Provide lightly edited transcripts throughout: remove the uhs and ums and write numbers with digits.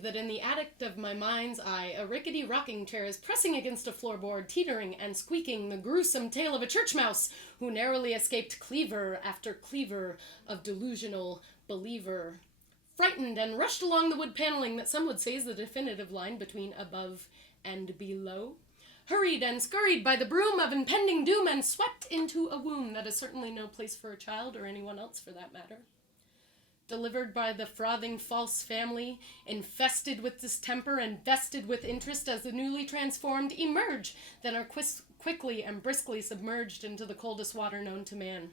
perceive that in the attic of my mind's eye, a rickety rocking chair is pressing against a floorboard, teetering and squeaking the gruesome tale of a church mouse who narrowly escaped cleaver after cleaver of delusional believer. Frightened and rushed along the wood paneling that some would say is the definitive line between above and below. Hurried and scurried by the broom of impending doom and swept into a womb that is certainly no place for a child or anyone else for that matter. Delivered by the frothing false family, infested with distemper and vested with interest as the newly transformed emerge, then are quickly and briskly submerged into the coldest water known to man.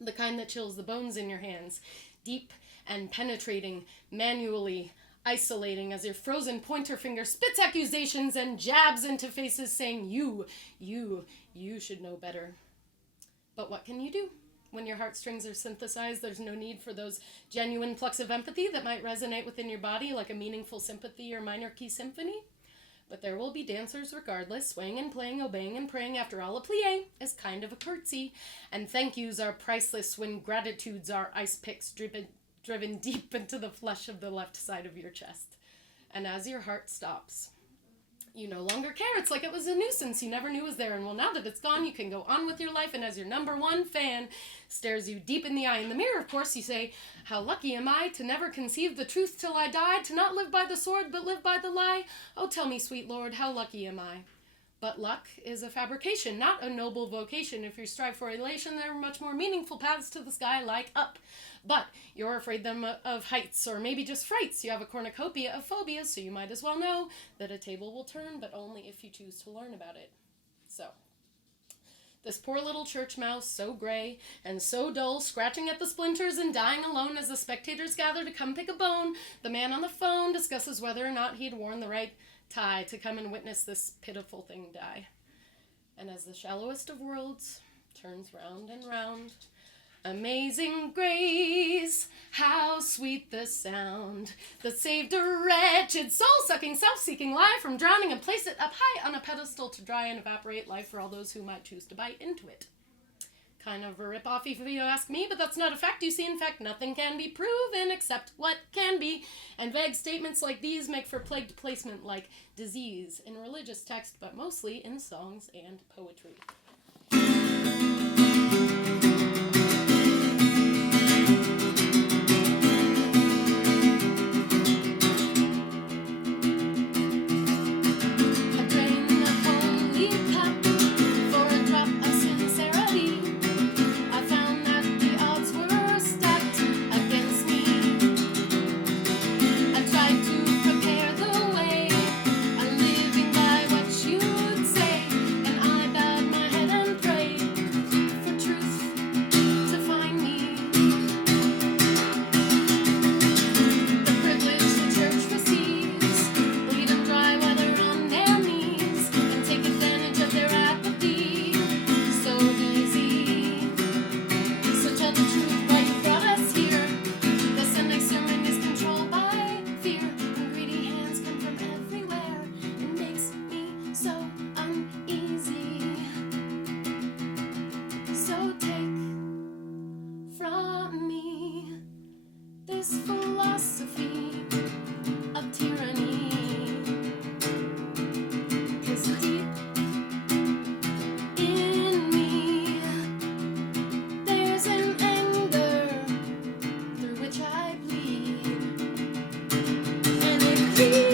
The kind that chills the bones in your hands, deep and penetrating, manually isolating as your frozen pointer finger spits accusations and jabs into faces saying, you should know better. But what can you do? When your heartstrings are synthesized, there's no need for those genuine plucks of empathy that might resonate within your body like a meaningful sympathy or minor key symphony. But there will be dancers regardless, swaying and playing, obeying and praying. After all, a plie is kind of a curtsy, and thank yous are priceless when gratitudes are ice picks driven deep into the flesh of the left side of your chest. And as your heart stops, you no longer care. It's like it was a nuisance you never knew was there. And well, now that it's gone, you can go on with your life. And as your number one fan stares you deep in the eye in the mirror, of course, you say, how lucky am I to never conceive the truth till I die, to not live by the sword, but live by the lie? Oh, tell me, sweet Lord, how lucky am I? But luck is a fabrication, not a noble vocation. If you strive for elation, there are much more meaningful paths to the sky, like up. But you're afraid of heights, or maybe just frights. You have a cornucopia of phobias, so you might as well know that a table will turn, but only if you choose to learn about it. So, this poor little church mouse, so gray and so dull, scratching at the splinters and dying alone as the spectators gather to come pick a bone. The man on the phone discusses whether or not he'd worn the right tie to come and witness this pitiful thing die. And as the shallowest of worlds turns round and round, amazing grace, how sweet the sound that saved a wretched, soul-sucking, self-seeking life from drowning and placed it up high on a pedestal to dry and evaporate life for all those who might choose to bite into it. Kind of a rip-off if you ask me, but that's not a fact. You see, in fact, nothing can be proven except what can be, and vague statements like these make for plagued placement like disease in religious text, but mostly in songs and poetry. Free.